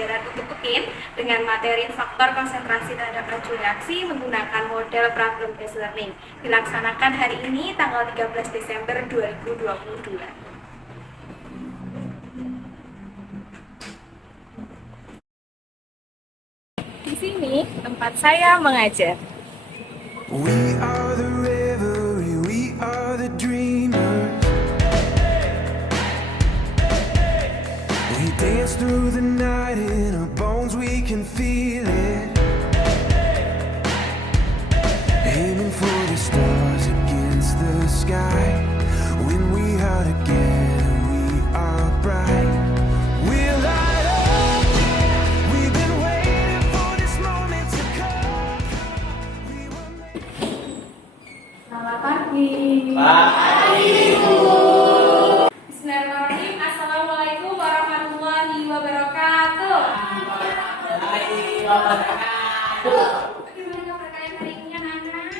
pembelajaran untuk UPIN dengan materi faktor konsentrasi terhadap laju reaksi menggunakan model problem based learning. Dilaksanakan hari ini tanggal 13 Desember 2022. Di sini tempat saya mengajar. We are the revelry, we are the dreamers. We dance through the night in our bones, we can feel it. Aiming for the stars against the sky. When we are together, we are bright. We'll light up. We've been waiting for this moment to come. We will make... Selamat pagi. Bismillahirrahmanirrahim. Assalamualaikum warahmatullahi wabarakatuh. Bagaimana kabar kalian hari ini, anak-anak?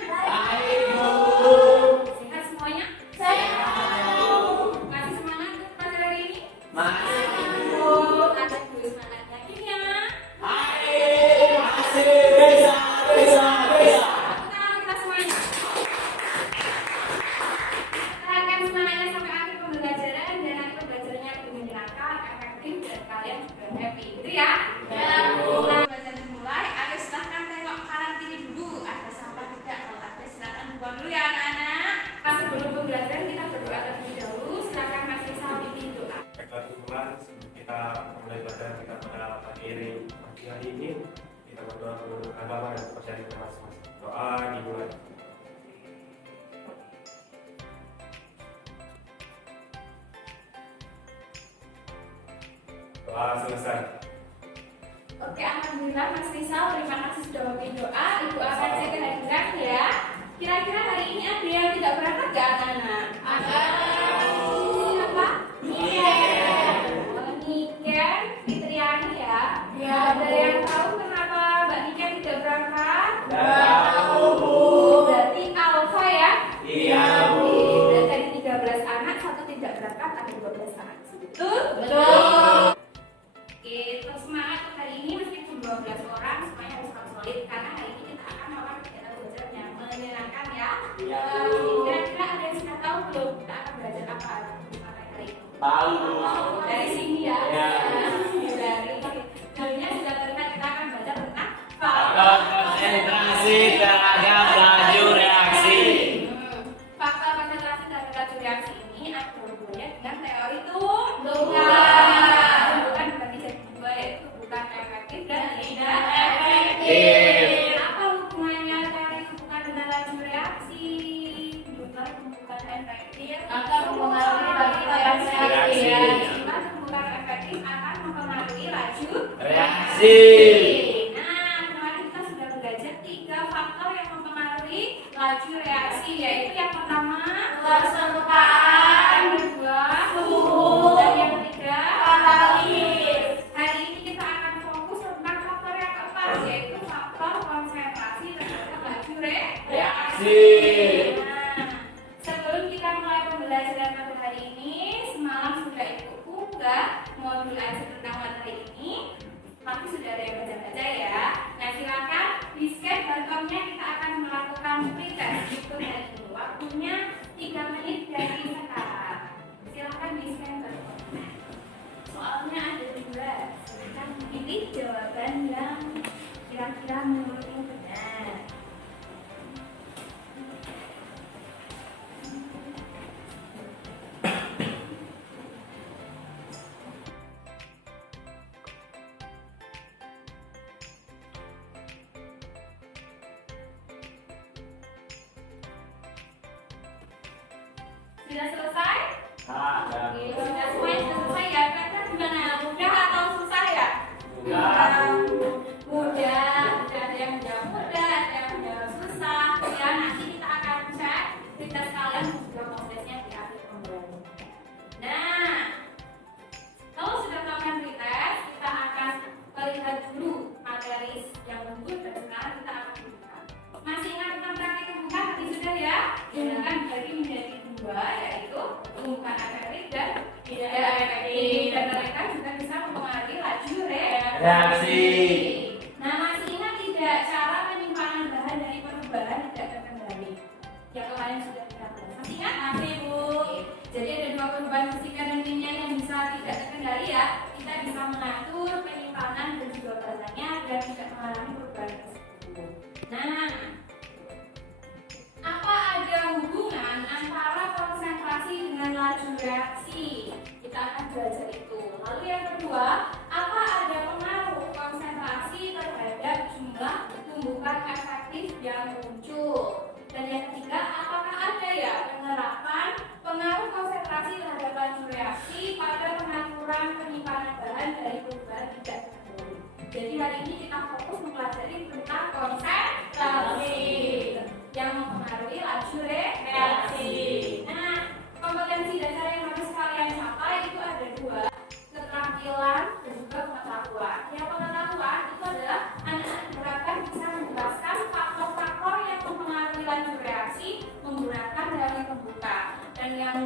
Sehat semuanya? Masih semangat untuk pelajaran hari ini? Ada dulu semangat lagi ya. Kita semuanya. Kita akan semangatnya sampai akhir pembelajaran dan nanti pembelajarannya lebih menyenangkan, efektif dan kalian juga happy, gitu ya? Pembelajaran dimulai. Ayo silahkan tengok kanan kiri dulu. Ada sampah tidak? Kalau ada silahkan buang dulu ya anak-anak. Sebelum pembelajaran kita berdoa terlebih dahulu. Silahkan Mas Risa pimpin doa. Baiklah teman-teman, sebelum kita mulai belajar kita pada pagi hari ini kita berdoa untuk agama dan kepercayaan kita masing-masing. Doa dimulai. Doa selesai. Oke, alhamdulillah Mas Rizal, terima kasih sudah memimpin doa. Ibu akan jaga hadiran ya. Kira-kira hari ini ada yang tidak berangkat gak anak-anak? Ada. Siapa? Niken. Oh, Niken, Fitriani ya. Ada yang tahu kenapa Mbak Niken tidak berangkat? Tahu. Berarti Alfa ya? Iya, Bu. Berarti dari 13 anak, satu tidak berangkat, ada 12 anak. Betul? Betul. Oke, terus semangat untuk hari ini meskipun 12 orang semuanya harus tetap solid karena hari ini kita akan melakukan kegiatan belajar yang menyenangkan ya. Kira-kira ada yang sudah tahu belum kita akan belajar apa pada hari ini? Tahu. Dari sini ya. Ya. Dari judulnya sudah terlihat kita akan belajar tentang Faktor konsentrasi terhadap laju reaksi. Faktor konsentrasi terhadap laju reaksi ini ada hubungannya dengan teori tunggal. Bukan berarti jadi dua, yaitu bukan efektif dan tidak efektif. Apa hubungannya teori hubungan dengan laju reaksi? Bukan hubungan efektif akan mempengaruhi laju reaksi. Bukan hubungan efektif akan mempengaruhi laju Reaksi. Nah, kemarin kita sudah belajar 3 faktor yang mempengaruhi laju reaksi, yaitu yang pertama keserupaan, yang kedua suhu, dan yang ketiga katalis. Hari ini kita akan fokus tentang faktor yang keempat, yaitu faktor konsentrasi terhadap laju reaksi. Nah, sebelum kita mulai pembelajaran pada hari ini, semalam sudah Ibu unggah modul aja tentang materi ini. Pasti sudah ada yang baca-baca ya. Nah, silakan di-scan barcode-nya, kita akan melakukan pretest untuk hari ini. Waktunya 3 menit dari sekarang. Silakan di-scan barcode-nya. Soalnya ada 2. Silakan pilih jawaban yang kira-kira menurutmu benar. Sudah selesai? Oke, sudah semuanya sudah selesai ya. Kira-kira gimana? Mudah atau susah ya? Mudah. Ada yang jawab mudah, ada yang jawab susah. Ya, nanti kita akan cek kita sekalian juga prosesnya di akhir pembelajaran. Nah, kalau sudah melakukan pretest, kita akan melihat dulu materi yang muncul dan sekarang kita akan buka. Masih ingat tentang praktik pembukaan tadi sudah ya? Dengan bagi menjadi 2, yaitu bukan efektif dan tidak efektif, dan mereka juga bisa mempengaruhi laju reaksi. Reaksi. Nah, masih ingat tidak cara penyimpanan bahan dari perubahan tidak terkendali? Yang kemarin sudah kita bahas. Masih ingat? Masih, Bu. Jadi ada dua perubahan fisika dan kimia yang bisa tidak terkendali ya. Kita bisa mengatur penyimpanan dan juga bahannya agar tidak mengalami perubahan tersebut. Nah, apa ada hubungan antara konsentrasi dengan laju reaksi? Kita akan belajar itu. Lalu yang kedua, apa ada pengaruh konsentrasi terhadap jumlah tumbukan efektif yang muncul? Dan yang ketiga, apakah ada ya penerapan pengaruh konsentrasi terhadap laju reaksi pada pengaturan penyimpanan bahan dari perubahan tidak terkendali? Jadi hari ini kita fokus mempelajari tentang konsentrasi yang mempengaruhi laju reaksi. Nah, kompetensi dasar yang harus kalian capai itu ada dua, keterampilan dan juga pengetahuan. Yang pengetahuan itu adalah anak-anak diharapkan bisa menjelaskan faktor-faktor yang mempengaruhi laju reaksi menggunakan teori pembuka. Dan yang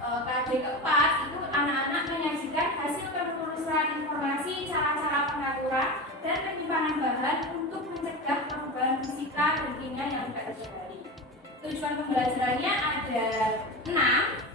KD keempat itu anak-anak menyajikan hasil penelusuran informasi, cara-cara pengaturan dan penyimpanan bahan untuk mencegah perubahan fisika dan kimia yang tidak terkendali. Tujuan pembelajarannya ada 6.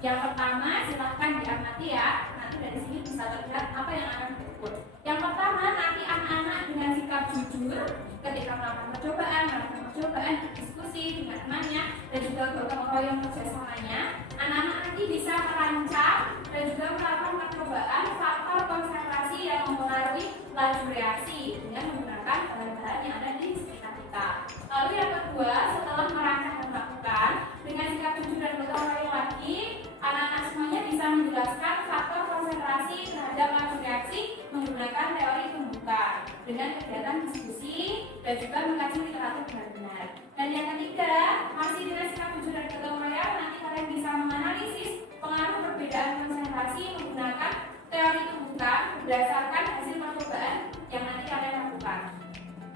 Yang pertama, silahkan diamati ya. Nanti dari sini bisa terlihat apa yang akan disebut. Yang pertama, nanti anak-anak dengan sikap jujur ketika melakukan percobaan, diskusi dengan temannya dan juga gotong royong kerjasamanya. Anak-anak nanti bisa merancang dan juga melakukan percobaan faktor konsentrasi yang mempengaruhi laju reaksi dengan menggunakan bahan-bahan yang ada di sekitar kita. Lalu yang kedua, setelah merancang dan melakukan dengan sikap jujur dan gotong royong lagi, anak-anak semuanya bisa menjelaskan faktor konsentrasi terhadap laju reaksi menggunakan teori pembuka dengan kegiatan diskusi dan juga mengkaji literatur benar-benar. Dan yang ketiga, masih dengan sikap jujur dan gotong royong, nanti kalian bisa menganalisis pengaruh perbedaan konsentrasi menggunakan teori pembuka berdasarkan hasil percobaan yang nanti kalian lakukan.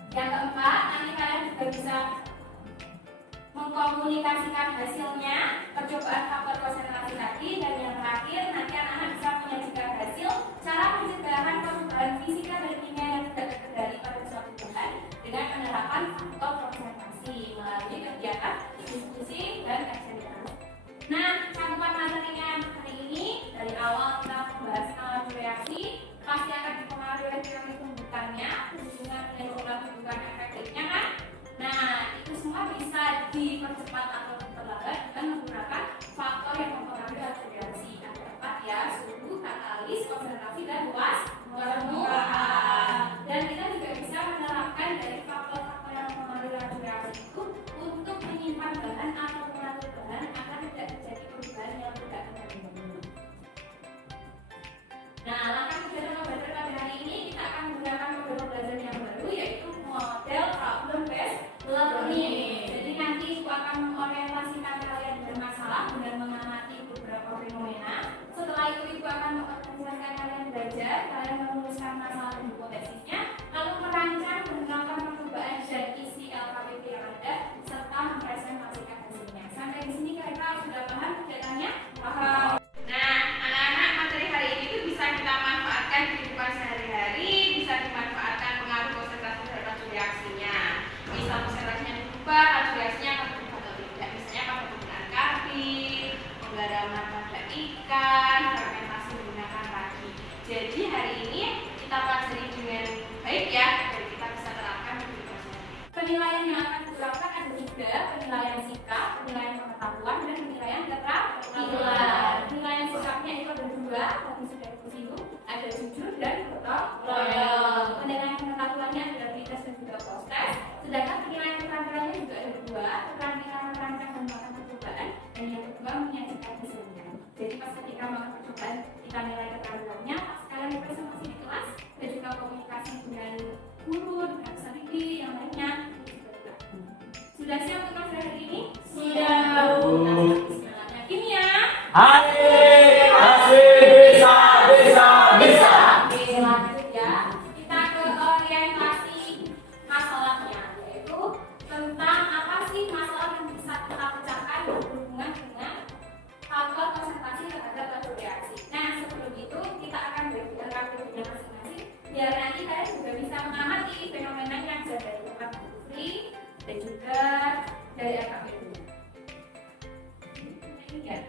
Yang keempat, nanti kalian juga bisa mengkomunikasikan hasilnya, percobaan faktor konsentrasi tadi. Dan yang terakhir, nanti anak-anak bisa menyajikan hasil cara pencegahan perubahan fisika dan kimia yang tidak terkendali pada suatu bahan dengan penerapan faktor konsentrasi melalui kegiatan diskusi dan kajian literatur. Nah, cakupan materinya hari ini dari awal kita membahas laju reaksi pasti akan dipengaruhi oleh teori pembukaannya, hubungan dengan pola pembukaan efektifnya kan. Nah, itu semua bisa dipercepat atau diperlambat dengan menggunakan faktor yang mempengaruhi laju reaksi. Ada 4 ya, suhu, katalis, konsentrasi, dan luas permukaan. Dan kita juga bisa menerapkan dari faktor-faktor yang mempengaruhi laju reaksi itu untuk menyimpan bahan atau mengatur bahan agar tidak terjadi perubahan yang tidak terkendali. Nah, langkah kerja dan pembelajaran pada hari ini kita akan menggunakan model pembelajaran yang baru, yaitu model problem based learning. Jadi nanti aku akan mengorientasikan kalian dengan masalah dengan mengamati beberapa fenomena. Setelah itu ibu akan mengorientasikan kalian belajar, kalian merumuskan masalah dan hipotesisnya, lalu merancang dan melakukan percobaan dan isi LKPP yang ada, serta mempresentasikan hasilnya. Sampai di sini kira-kira sudah paham kegiatannya? Paham. Nah, anak-anak, materi hari ini tuh bisa kita manfaatkan di kehidupan sehari-hari, bisa dimanfaatkan pengaruh konsentrasi terhadap reaksinya. Bisa konsentrasinya berubah, laju reaksinya akan berubah atau tidak. Misalnya pada penggunaan karbit, penggaraman pada ikan, fermentasi menggunakan ragi. Jadi hari ini kita pelajari dengan baik ya, dan kita bisa terapkan di kehidupan sehari-hari. Penilaian yang akan diterapkan ada 3, penilaian sikap, penilaian pengetahuan, dan penilaian keterampilan. Penilaian sikapnya itu ada 2, tadi sudah disinggung, ada jujur dan gotong royong. Penilaian pengetahuannya ada pretest dan juga post-test. Sedangkan penilaian keterampilannya juga ada 2, keterampilan merancang dan melakukan percobaan, dan yang kedua menyajikan hasilnya. Jadi pas ketika melakukan percobaan kita nilai keterampilannya, pas kalian presentasi di kelas dan juga komunikasi dengan guru, dengan peserta didik yang lainnya. Sudah siap untuk hari ini? Sudah. Bismillahirrahmanirrahim. Kimia. Adik, masih bisa. Oke, lanjut ya. Kita ke orientasi masalahnya, yaitu tentang apa sih masalah yang bisa kita pecahkan berhubungan dengan faktor konsentrasi terhadap laju reaksi. Nah, sebelum itu kita akan bagi LKPP-nya masing-masing biar nanti nanti kalian juga bisa mengamati fenomena yang dari tempat free dan juga dari AKP2. Ini ya.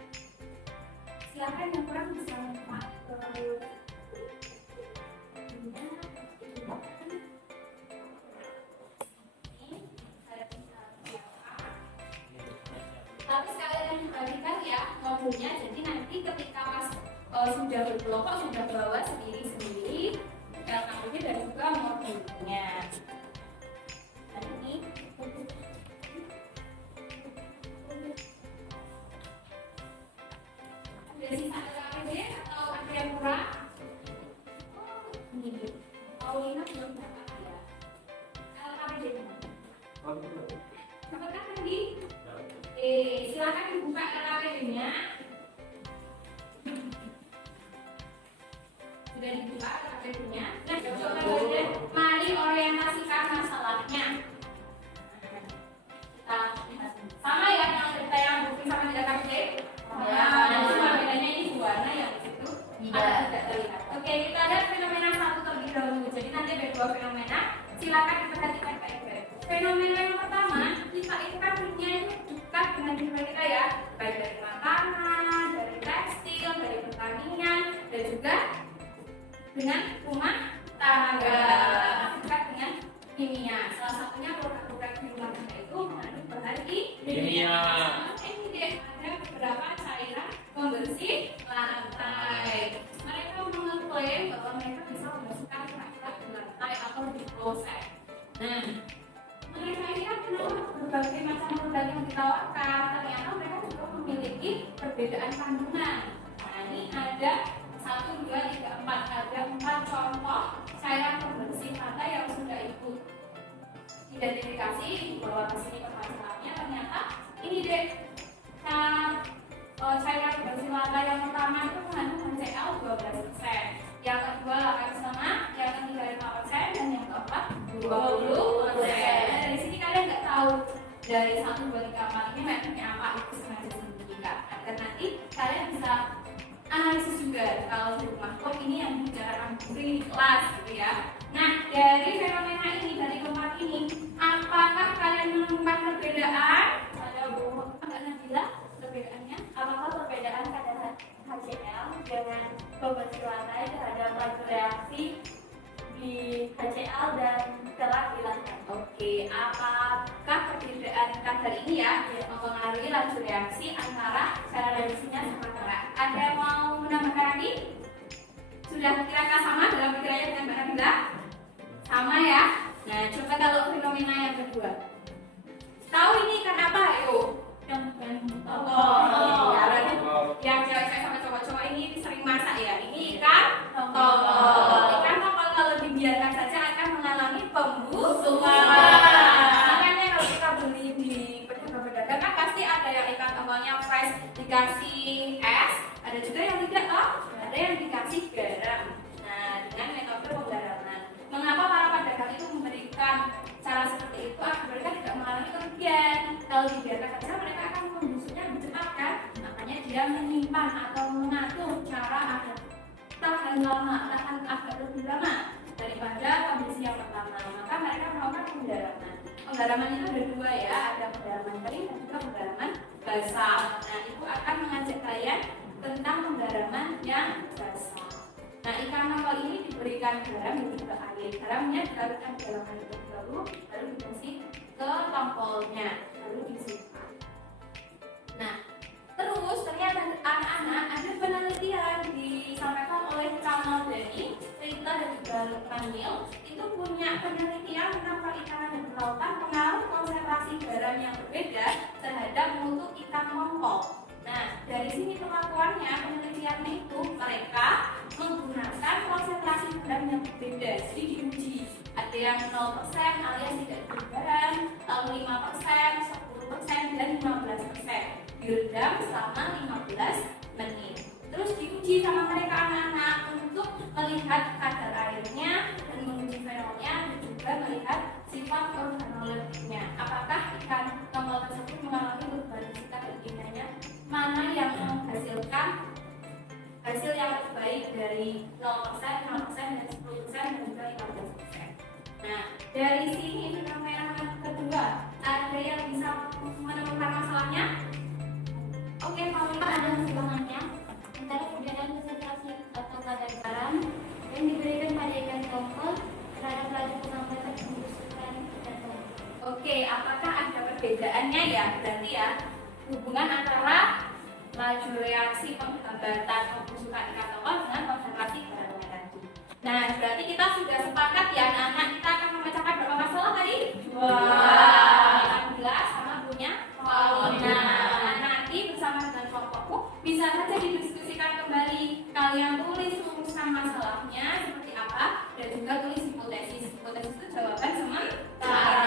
Silakan yang kurang bisa mencoba. Tapi sekalian perhatikan ya modulnya. Jadi nanti ketika Mas sudah berkelompok, sudah bawa sendiri-sendiri LKP dan juga modulnya. Nah, ini ada sisa LKP atau ada yang kurang? Ini Paulina belum dapat ya. LKP dapatkan tadi? Silakan dibuka LKP-nya. Sudah dibuka LKP-nya. Nah, coba kemudian mari orientasikan masalahnya. Kita lihat sama ya yang cerita yang bukti sama tidak KPD. Ya, cuma bedanya ini warna yang di situ tidak terlihat. Oke, kita lihat fenomena satu terlebih dahulu. Jadi nanti ada dua fenomena. Silakan diperhatikan baik-baik. Fenomena yang pertama, kita itu kan punya dekat dengan diri kita ya, baik dari makanan, dari tekstil, dari pertanian, dan juga dengan rumah tangga, dekat dengan kimia. Salah satunya produk-produk di rumah tangga itu mengandung bahan kimia. Ini deh ada beberapa cairan pembersih lantai. Mereka mengklaim bahwa mereka bisa membersihkan kerak-kerak di lantai atau di kloset. Nah, mereka ini kan berbagai macam produk yang ditawarkan, ternyata mereka juga memiliki perbedaan kandungan. Nah, ini ada 1, 2, 3, 4, ada 4 contoh cairan pembersih lantai yang sudah ikut identifikasi di bawah sini permasalahannya. Ternyata ini deh cairan pembersih lantai yang pertama itu mengandung HCl 12%, yang kedua 8,5%, yang ketiga 5%, dan yang keempat 20%. Dari sini kalian nggak tahu dari 1, 2, 3, 4 ini mereknya apa, itu sengaja disembunyikan agar nanti kalian bisa analisis juga kalau di rumah. Oh, ini yang dibicarakan free di kelas gitu ya. Nah, dari fenomena ini, dari keempat ini, apakah kalian menemukan perbedaan? Ada Bu, Mbak Nabila, perbedaannya? Apakah perbedaan kadar HCl dengan pembersih lantai terhadap laju reaksi di HCl dan kerak di lantai? Oke, apakah perbedaan kadar ini ya mempengaruhi laju reaksi antara cara reaksinya sama kerak? Ada yang mau menambahkan lagi? Sudah kira-kira sama dalam pikirannya dengan Mbak Nabila? Sama ya? Nah, coba kalau fenomena yang kedua. Tahu ini ikan apa? Ayo. Yang tongkol. Ya, berarti yang cewek-cewek sama cowok-cowok ini sering masak ya. Ini ikan tongkol. Ikan tongkol kalau dibiarkan saja akan mengalami pembusukan. Makanya kalau kita beli di pedagang-pedagang kan pasti ada yang ikan tongkolnya fresh dikasih es, ada juga yang tidak toh, ada yang dikasih garam. Nah, dengan metode penggaraman. Mengapa para pedagang itu memberikan cara seperti itu? Agar mereka tidak mengalami kerugian. Kalau dibiarkan saja mereka akan membusuknya lebih cepat kan? Makanya dia menyimpan atau mengatur cara agar tahan lama, tahan agak lebih lama daripada kondisi yang pertama. Maka mereka melakukan penggaraman. Penggaraman itu ada dua ya, ada penggaraman kering dan juga penggaraman basah. Nah, itu akan mengajak kalian tentang penggaraman yang basah. Nah, ikan tongkol ini diberikan garam dan juga air. Garamnya dilarutkan di dalam air terlebih dahulu, lalu dikasih ke tongkolnya, lalu disimpan. Nah, terus ternyata anak-anak ada penelitian disampaikan oleh Kamal Dani, Rita dan juga Lukmanil itu punya penelitian tentang perikanan dan kelautan pengaruh konsentrasi garam yang berbeda terhadap mutu ikan tongkol. Nah, dari sini pengakuannya penelitiannya itu mereka menggunakan konsentrasi garam yang berbeda, jadi diuji. Ada yang 0% alias tidak garam, lalu 5%, 10%, dan 15%. Diredam selama 15 menit. Terus diuji sama mereka anak-anak untuk melihat kadar airnya dan menguji fenolonya dan juga melihat sifat organoleptiknya. Apakah ikan tongkol tersebut mengalami perubahan fisika dan kimianya? Mana yang menghasilkan hasil yang terbaik dari 0%, 5%, dan 10%, dan juga 15%. Dari sini fenomena kedua, ada yang bisa menemukan masalahnya? Oke, kalau Ada keseluruhannya antara perbedaan konsentrasi atau kadar garam yang diberikan pada ikan tongkol terhadap laju pengamatan pembusukan ikan tongkol. Oke, apakah ada perbedaannya ya? Berarti ya, hubungan antara laju reaksi penghambatan pembusukan ikan tongkol dengan konsentrasi garam tadi. Nah, berarti kita sudah sepakat ya anak-anak, kita akan memecahkan berapa masalah tadi? 2. Yang jelas sama punya Paulina. Nah, nanti bersama dengan kelompokku bisa saja didiskusikan kembali. Kalian tulis rumuskan masalahnya seperti apa dan juga tulis hipotesis. Hipotesis itu jawaban sementara.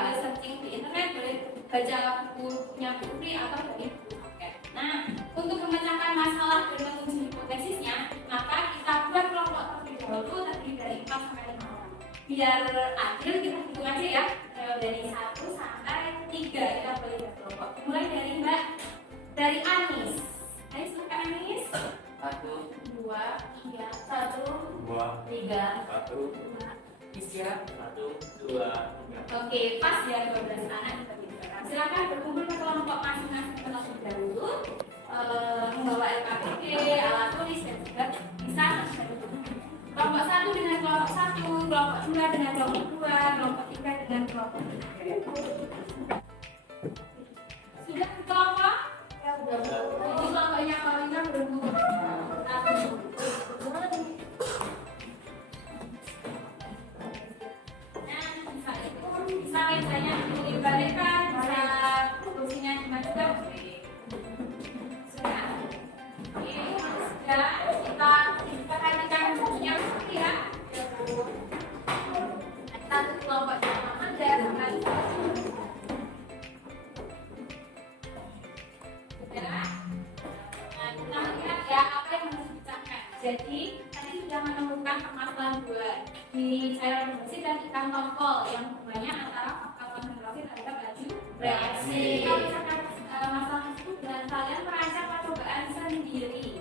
Boleh searching di internet, boleh baca bukunya Bu Pri atau dari buku paket. Nah, untuk memecahkan masalah dan menguji hipotesisnya, maka kita buat kelompok terlebih dahulu terdiri dari 4 sampai 5 orang. Biar adil kita hitung aja ya, dari 1 sampai 3 kita boleh berkelompok. Mulai dari Mbak, dari Anis. Ayo silakan Anis. 1, 2, 3, 1, 2, 3, 1, 2, 3. Oke, pas ya 12 anak kita bicarakan. Silakan berkumpul ke kelompok masing-masing terlebih dahulu, membawa LKPD, alat tulis dan juga bisa kelompok 1 dengan kelompok 1, kelompok 2 dengan kelompok 2, kelompok 3 dengan kelompok 3. Sudah ke kelompok? ya udah Ini kelompoknya Paulina berkumpul. Bisa mejanya dibalikan, bisa kursinya dimajukan. Sudah. Oke, sudah kita perhatikan bukunya seperti ya. Satu kelompok yang pertama dan kembali. Sudah. Nah, kita lihat ya apa yang harus dipecahkan. Jadi tadi sudah menemukan permasalahan 2 di cairan bersih dan ikan tongkol yang hubungannya antara faktor konsentrasi terhadap laju reaksi. Kita misalkan masalah tersebut dengan kalian merancang percobaan sendiri.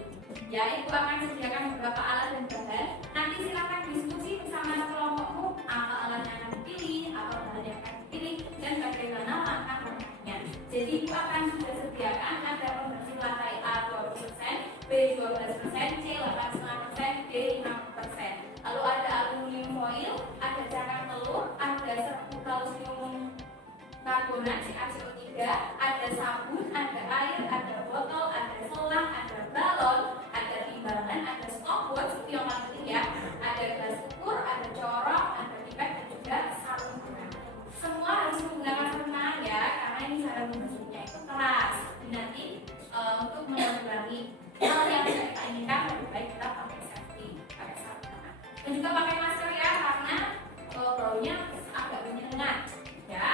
Ya, ibu akan sediakan beberapa alat dan bahan. Nanti silakan diskusi bersama kelompokmu apa alat yang akan dipilih, apa bahan yang akan dipilih, dan bagaimana langkah-langkahnya. Jadi ibu akan sudah sediakan ada pembersih lantai A 20%, B 12%, C 8,5%, D 5%. Lalu ada aluminium foil, ada cakang telur, ada serbuk kalsium karbonat CaCO3, ada sabun, ada air, ada botol, ada selang, ada balon, ada timbangan, ada stopwatch itu yang paling penting ya, ada gelas ukur, ada corong, ada pipet dan juga sarung tangan. Semua harus menggunakan sarung tangan ya, karena ini cara membersihnya itu keras. Nanti untuk mengurangi hal yang tidak kita inginkan lebih baik kita pakai safety, pakai sarung tangan. Dan juga pakai masker ya, karena baunya agak menyengat ya.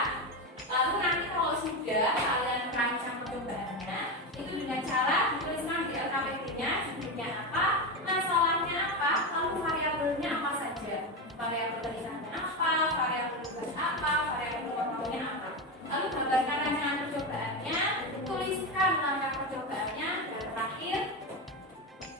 Lalu nanti kalau sudah kalian merancang percobaannya, itu dengan cara tuliskan di LKPD-nya sebelumnya apa, masalahnya apa, lalu variabelnya apa saja, variabel tulisannya apa, variabel tugas apa, variabel kontrolnya apa. Lalu gambarkan rancangan percobaannya, tuliskan langkah percobaannya, dan terakhir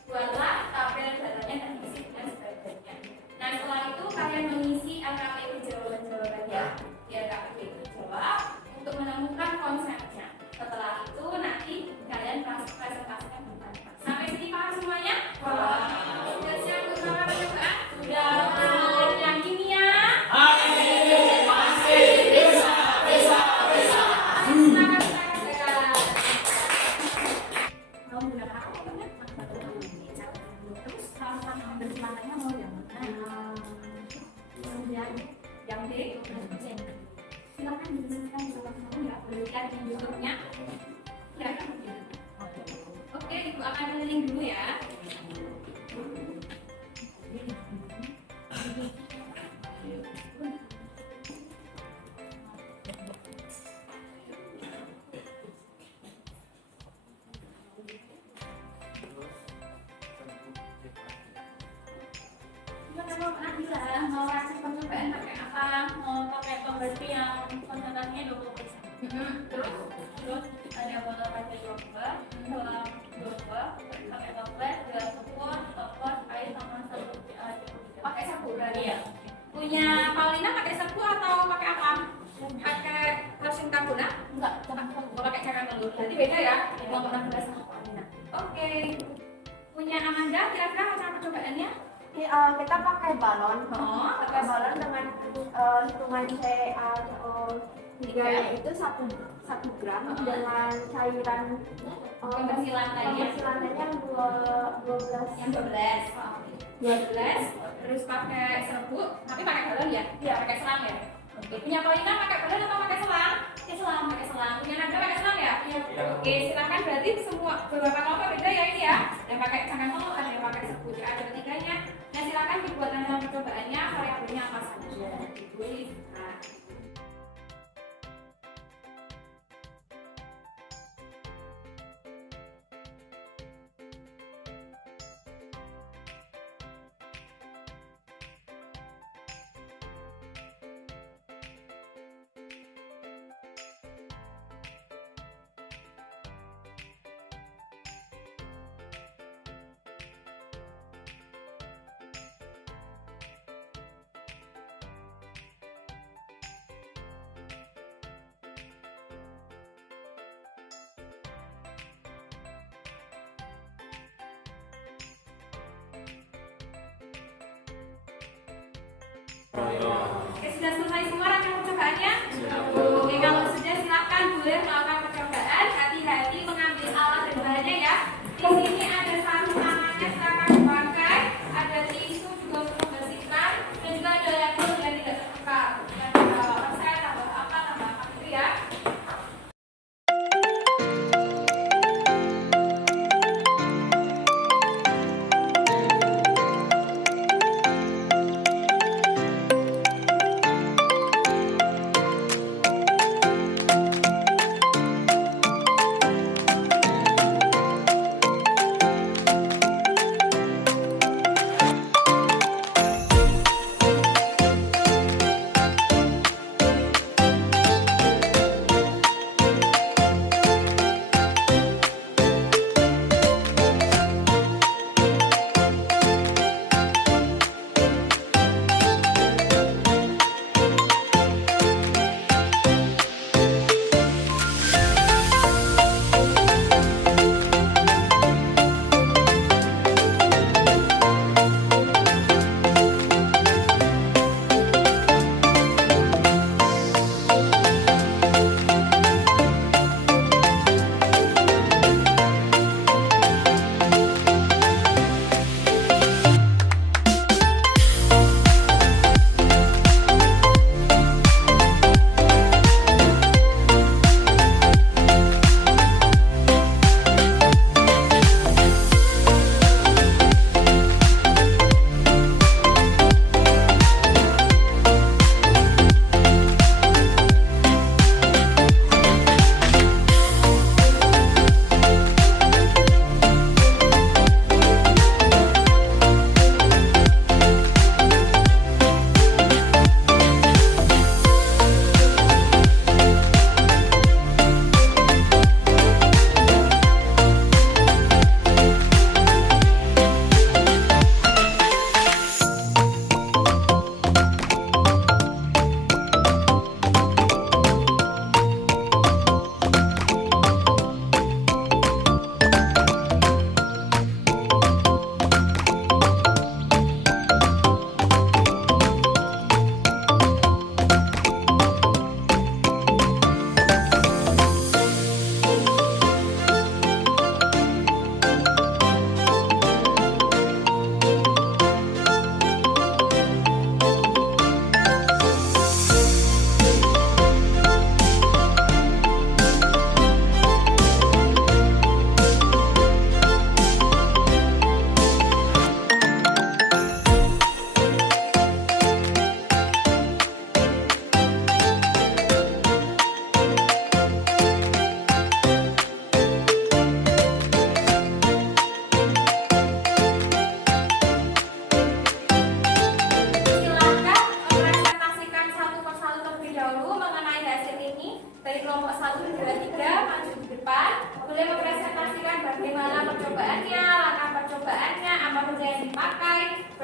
buatlah tabel datanya dan isi dan sebagainya. Nah setelah itu kalian mengisi LKPD jawaban-jawabannya di LKPD itu jawab untuk menemukan konsepnya. Setelah itu nanti kalian presentasikan di depan. Sampai sini paham semuanya? Sudah siap untuk melakukan percobaan? Sudah. Yang kimia? Masih bisa. Silakan. Mau menggunakan apa? Terus sama membersih lantainya mau yang mana? Kemudian yang B 12%. Silakan dibersihkan bersama-sama ya. Boleh lihat di YouTube-nya. Ya kan? Oke, ibu akan keliling dulu ya. Mau rasa percobaan pakai apa? Mau pakai pembersih yang konsentrasinya 20%. Terus ada botol kaca 2, kolam 2, pakai toples, gelas ukur, stopwatch, air sama sabun. Pakai sabun berarti ya? Punya Paulina pakai sabun atau beda ya, kelompok 16 sama kelompok 6. Oke, punya Amanda kira-kira cara percobaannya? Kita pakai balon. Oh, Pakai balon dengan hitungan CA3 itu 1 gram dengan cairan pembersih lantainya yang 12 yang 12, terus pakai serbuk, tapi pakai galon ya? Iya. Pakai selang ya? Oke, punya Paulina pakai galon atau pakai selang? Pakai selang. Punya Nanda pakai selang ya? Iya. Oke, silakan berarti semua beberapa kelompok beda ya ini ya. Yang pakai cangkang solo, ada yang pakai serbuk, ada ketiganya. Nah, silakan dibuat nama percobaannya, variabelnya apa saja. Ditulis. Nah. Oke, sudah selesai semua rangkaian percobaannya? Oke, kalau sudah silakan boleh melakukan percobaan. Hati-hati mengambil alat dan bahannya ya. Di sini ada sarung tangannya, silakan dipakai. Ada tisu juga untuk membersihkan. Dan juga ada label yang tidak terbuka. Dan tambah persen, tambah apa gitu ya.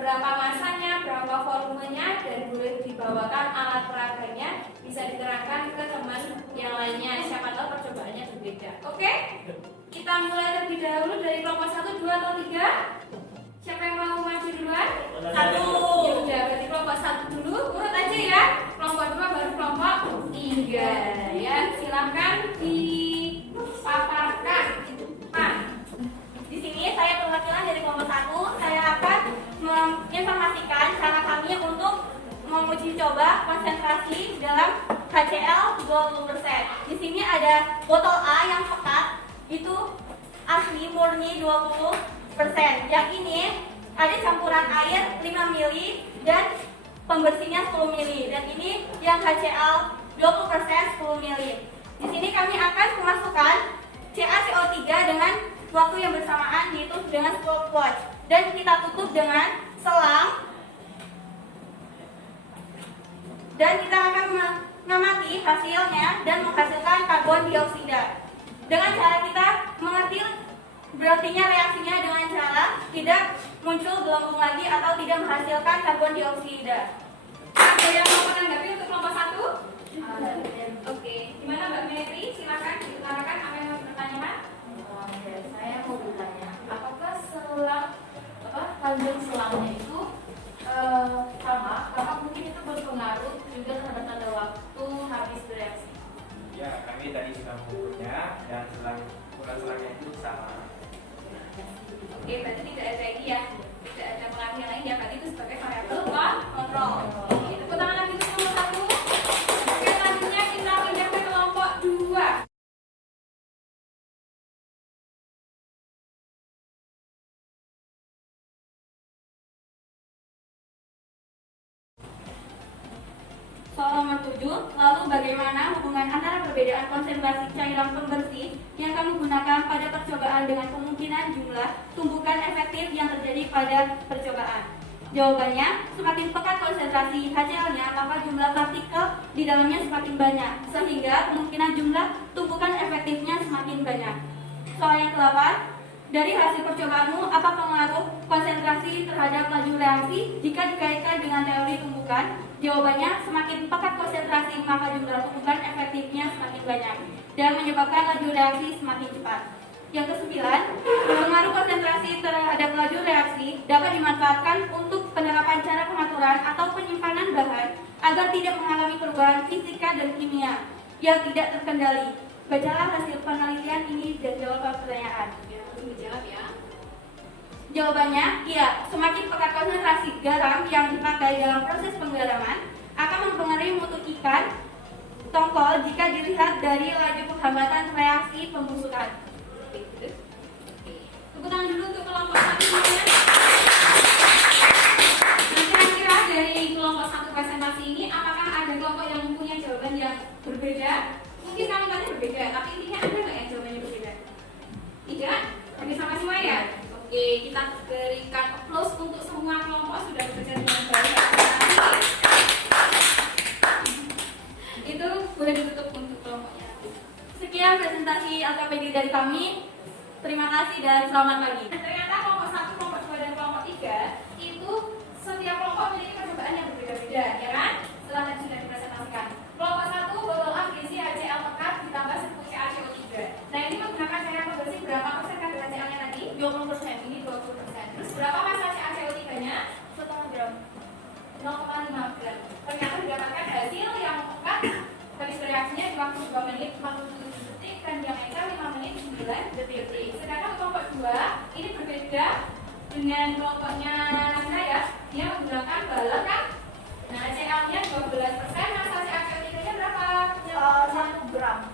berapa masanya, berapa volumenya, dan boleh dibawakan alat peraganya, bisa diterangkan ke teman yang lainnya. Siapa tahu percobaannya berbeda. Oke? Kita mulai terlebih dahulu dari kelompok 1, 2, atau 3. Siapa yang mau maju duluan? 1. Ya udah, berarti kelompok 1 dulu. Urut aja ya. Kelompok 2 baru kelompok 3. Ya, silakan dipaparkan. Nah, Di sini saya perwakilan dari kelompok 1. Saya akan menginformasikan cara kami untuk menguji coba konsentrasi dalam HCl 20%. Di sini ada botol A yang pekat, itu asli murni 20%. Yang ini ada campuran air 5 ml dan pembersihnya 10 ml. Dan ini yang HCl 20% 10 ml. Di sini kami akan memasukkan CaCO3 dengan waktu yang bersamaan, yaitu dengan stopwatch, dan kita tutup dengan selang, dan kita akan mengamati hasilnya dan menghasilkan karbon dioksida. Dengan cara kita mengerti berartinya reaksinya dengan cara tidak muncul gelembung lagi atau tidak menghasilkan karbon dioksida. ada yang mau menanggapi untuk kelompok 1? Oke, gimana Mbak Mary? Silakan diutarakan apa yang mau dipertanyakan. Saya mau bertanya, apakah kandung selangnya itu sama? Apakah mungkin itu berpengaruh juga terhadap tanda waktu habis bereaksi? Ya, kami tadi sudah mengukurnya dan ukuran selangnya itu sama. Oke, berarti tidak ada ini ya, tidak ada pengertian lain ya, berarti itu sebagai variabel kontrol. Oke, tepuk tangan lagi untuk kelompok 1. Oke, selanjutnya kita pindah ke kelompok 2. Soal nomor 7, lalu bagaimana hubungan antara perbedaan konsentrasi cairan pembersih yang kami gunakan pada percobaan dengan kemungkinan jumlah tumbukan efektif yang terjadi pada percobaan? Jawabannya, semakin pekat konsentrasi HCl-nya, maka jumlah partikel di dalamnya semakin banyak, sehingga kemungkinan jumlah tumbukan efektifnya semakin banyak. Soal yang ke-8, dari hasil percobaanmu, apa pengaruh konsentrasi terhadap laju reaksi jika dikaitkan dengan teori tumbukan? Jawabannya, semakin pekat konsentrasi maka jumlah tumbukan efektifnya semakin banyak dan menyebabkan laju reaksi semakin cepat. Yang ke-9, pengaruh konsentrasi terhadap laju reaksi dapat dimanfaatkan untuk penerapan cara pengaturan atau penyimpanan bahan agar tidak mengalami perubahan fisika dan kimia yang tidak terkendali. Bacalah hasil penelitian ini dan jawab pertanyaan. Dijawab ya. Jawabannya, iya, semakin pekat konsentrasi garam yang dipakai dalam proses penggaraman akan mempengaruhi mutu ikan tongkol jika dilihat dari laju penghambatan reaksi pembusukan. Tepuk tangan dulu untuk kelompok 1 semuanya. Nah, kira-kira dari kelompok 1 presentasi ini, apakah ada kelompok yang mempunyai jawaban yang berbeda? Mungkin kami tadi berbeda, tapi intinya ada nggak yang jawabannya berbeda? Tidak? Oke, sama semua ya? Oke, kita berikan applause untuk semua kelompok sudah bekerja dengan baik. Itu boleh ditutup untuk kelompoknya. Sekian presentasi LKPD dari kami. Terima kasih dan selamat pagi. Ternyata kelompok 1, kelompok 2, dan kelompok 3 itu setiap kelompok memiliki percobaan yang berbeda-beda, ya kan? Setelah tadi sudah dipresentasikan. Kelompok 1 botol A berisi HCl pekat ditambah 10 CaCO3. Nah, ini menggunakan cairan pembersih berapa persen kadar HCl-nya tadi? 20%. Ini 20%. Terus berapa massa CaCO3-nya? 1,5 gram. 0,5 gram. Ternyata didapatkan hasil yang pekat habis bereaksinya di waktu 2 menit 47 detik dan yang encer 5 menit 9 detik. Sedangkan kelompok 2 ini berbeda dengan kelompoknya Nanda ya. Dia menggunakan balon kan? Nah, HCl-nya 12%, massa CaCO3-nya berapa? 1 gram.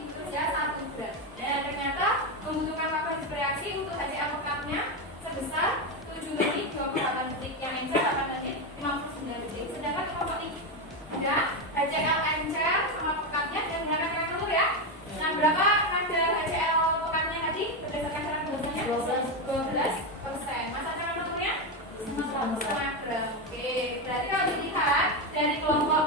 Itu ya 1 gram. Dan ternyata membutuhkan waktu habis bereaksi untuk HCl pekatnya sebesar 7 menit 28 detik, yang encer 8 menit 59 detik. Sedangkan kelompok 3 HCl encer sama pekatnya dan menggunakan cara telur ya. Nah, berapa kadar HCl pekatnya tadi berdasarkan cara pembuatannya? 12%. Masa cara telurnya? 1,5 gram. Oke, berarti kalau dilihat dari kelompok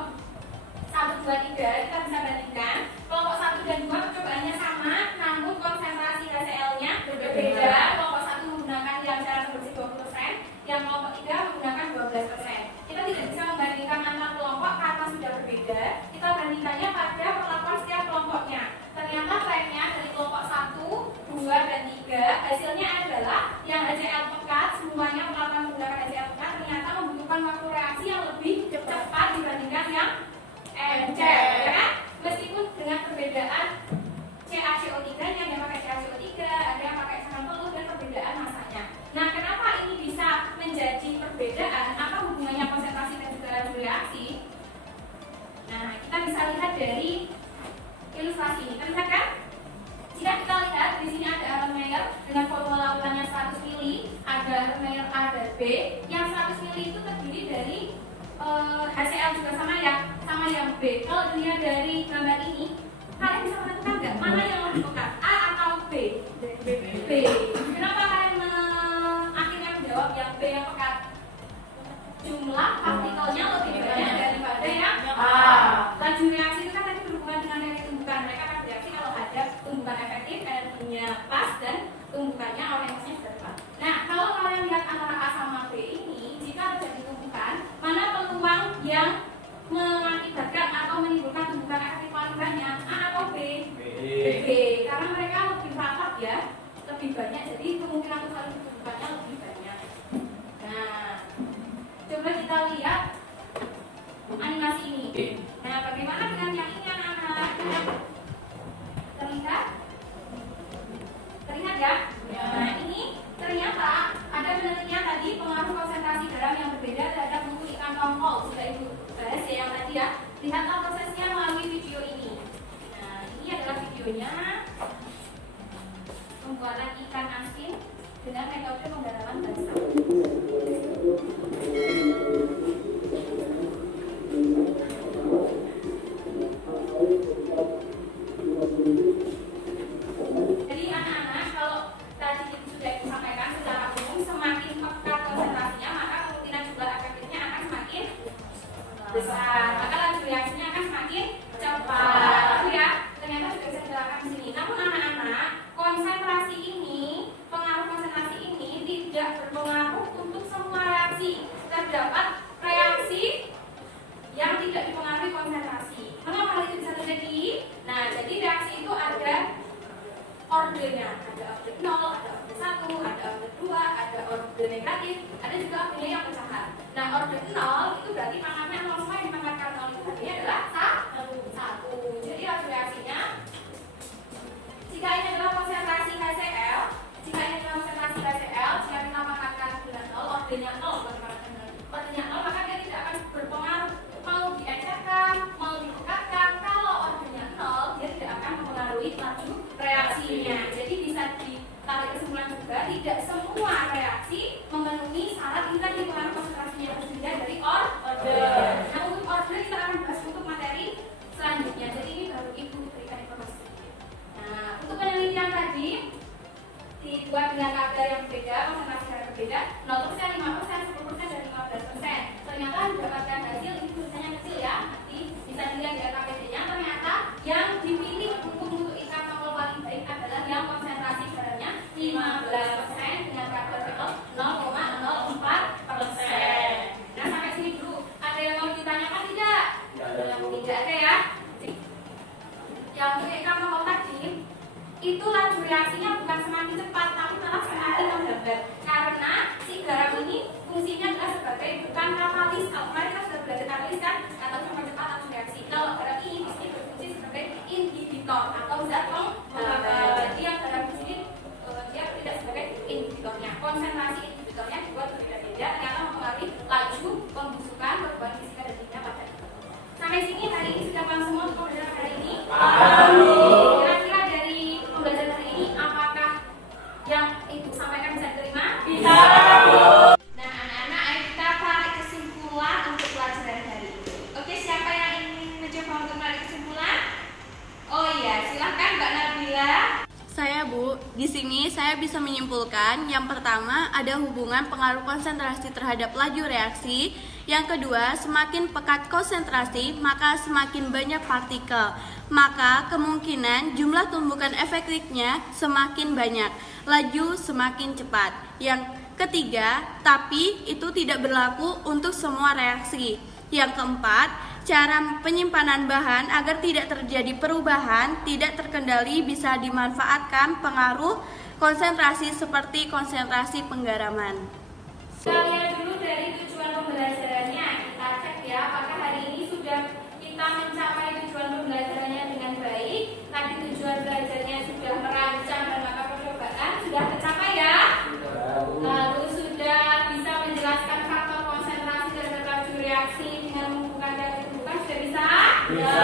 1, 2, 3 kita bisa bandingkan kelompok 1 dan 2 percobaannya sama, namun konsentrasi HCl-nya berbeda. Kelompok 1 menggunakan yang cara pembersih 20%, yang kelompok 3 menggunakan 12%. Kita tidak bisa membandingkan antar kelompok karena sudah berbeda. Kita bandingkannya pada perlakuan lainnya dari kelompok 1, 2, dan 3, hasilnya adalah yang HCl pekat, semuanya melakukan menggunakan HCl pekat ternyata membutuhkan waktu reaksi yang lebih cepat dibandingkan yang encer, ya kan? Meskipun dengan perbedaan CaCO3-nya, yang pakai CaCO3, ada yang pakai sangat peluh, dan perbedaan masanya. Nah, kenapa ini bisa menjadi perbedaan? Apa hubungannya konsentrasi dan juga laju reaksi? Nah, kita bisa lihat dari ilustrasi ini. Terlihat kan? Jika kita lihat di sini ada Erlenmeyer dengan volume lautannya 100 ml, ada Erlenmeyer A dan B. Yang 100 ml itu terdiri dari HCl juga sama yang B. Kalau dilihat dari gambar ini, kalian bisa menentukan nggak mana yang lebih pekat, A atau B? B. Kenapa kalian akhirnya menjawab yang B yang pekat? Jumlah partikelnya lebih banyak daripada yang A. Laju reaksi itu kan tadi berhubungan dengan energi tumbukan. Mereka akan bereaksi kalau ada tumbukan efektif, energinya pas, dan tumbukannya orientasinya sudah tepat. Nah, kalau kalian lihat antara A sama B ini, jika terjadi tumbukan, mana peluang yang mengakibatkan atau menimbulkan tumbukan efektif paling banyak, A atau B? B. Karena mereka lebih rapat ya, lebih banyak, jadi kemungkinan untuk saling tumbukannya lebih banyak. Nah, coba kita lihat animasi ini. Nah, bagaimana dengan yang ini anak-anak? Terlihat? Terlihat ya? Nah, ini ternyata ada penelitian tadi pengaruh konsentrasi garam yang berbeda terhadap mutu ikan tongkol. Sudah Ibu bahas ya yang tadi ya. Lihatlah prosesnya melalui video ini. Nah, ini adalah videonya pembuatan ikan asin dengan metode pemdalaman basah. Jadi anak-anak, kalau tadi itu sudah disampaikan secara umum, semakin pekat konsentrasinya maka kemungkinan jumlah efektifnya akan semakin besar, maka laju reaksinya akan semakin cepat. Itu ya, ternyata sudah bisa dilakukan di sini. Namun anak-anak, konsentrasi ini, pengaruh konsentrasi ini tidak berpengaruh untuk semua reaksi. Terdapat reaksi yang tidak dipengaruhi konsentrasi. Mengapa hal itu bisa terjadi? Nah, jadi reaksi itu ada ordernya, ada order 0, ada order 1, ada order 2, ada order negatif, ada juga ordernya yang pecahan. Nah, order 0 itu berarti pangkatnya 0 semua, yang dipangkatkan 0 itu artinya adalah 1. Jadi laju reaksinya, jika ini adalah konsentrasi HCl, jika kita pangkatkan dengan 0, ordernya 0, ordernya 0, maka dia tidak akan berpengaruh mau diencerkan, mau dibukatkan. Kalau ordernya 0, dia tidak akan mempengaruhi laju reaksinya. Jadi bisa ditarik kesimpulan juga, tidak semua reaksi memenuhi syarat ini tadi pengaruh konsentrasinya yang berbeda dari order. Nah, untuk order kita akan bahas untuk materi selanjutnya. Jadi ini baru Ibu berikan informasi. Nah, untuk penelitian tadi dibuat dengan kadar yang berbeda, konsentrasi yang berbeda, 0%, 5%, 10%, dan 15%. Ternyata didapatkan hasil, ini tulisannya kecil ya, nanti bisa dilihat di LKPD-nya. Ternyata yang dipilih untuk mutu ikan tongkol paling baik adalah yang konsentrasi garamnya 15% dengan kadar pH 0,04%. Nah, sampai sini dulu. Ada yang mau ditanyakan tidak? Tidak ada ya. Yang untuk ikan tongkol tadi itu laju reaksinya bukan semakin cepat, tapi malah semakin lambat. Karena si garam ini fungsinya adalah sebagai bukan katalis. Kalau kemarin kita sudah belajar katalis kan, katalis mempercepat laju reaksi. Kalau garam ini di sini berfungsi sebagai inhibitor atau zat penghambat. Jadi yang garam di sini dia tidak sebagai inhibitornya. Konsentrasi inhibitornya dibuat berbeda-beda, ternyata mempengaruhi laju pembusukan, perubahan fisika dan kimia pada ikan. Sampai sini hari ini sudah paham semua untuk pembelajaran hari ini. Kira-kira dari pembelajaran hari ini apakah yang Ibu sampaikan bisa diterima? Bisa. Nah, anak-anak, ayo kita tarik kesimpulan untuk pelajaran hari ini. Oke, siapa yang ingin mencoba untuk menarik kesimpulan? Oh iya, silahkan Mbak Nabila. Saya Bu, di sini saya bisa menyimpulkan yang pertama ada hubungan pengaruh konsentrasi terhadap laju reaksi. Yang kedua, semakin pekat konsentrasi maka semakin banyak partikel. Maka kemungkinan jumlah tumbukan efektifnya semakin banyak, laju semakin cepat. Yang ketiga, tapi itu tidak berlaku untuk semua reaksi. Yang keempat, cara penyimpanan bahan agar tidak terjadi perubahan, tidak terkendali bisa dimanfaatkan pengaruh konsentrasi seperti konsentrasi penggaraman. Kita lihat dulu dari tujuan pembelajarannya. Kita cek ya, apakah hari ini sudah kita mencapai tujuan pembelajarannya dengan baik. Tadi tujuan belajarnya sudah merancang dan melakukan percobaan, sudah tercapai ya. Lalu sudah bisa menjelaskan faktor konsentrasi dan laju reaksi dengan menghubungkan dan menghubungkan, sudah bisa? Ya.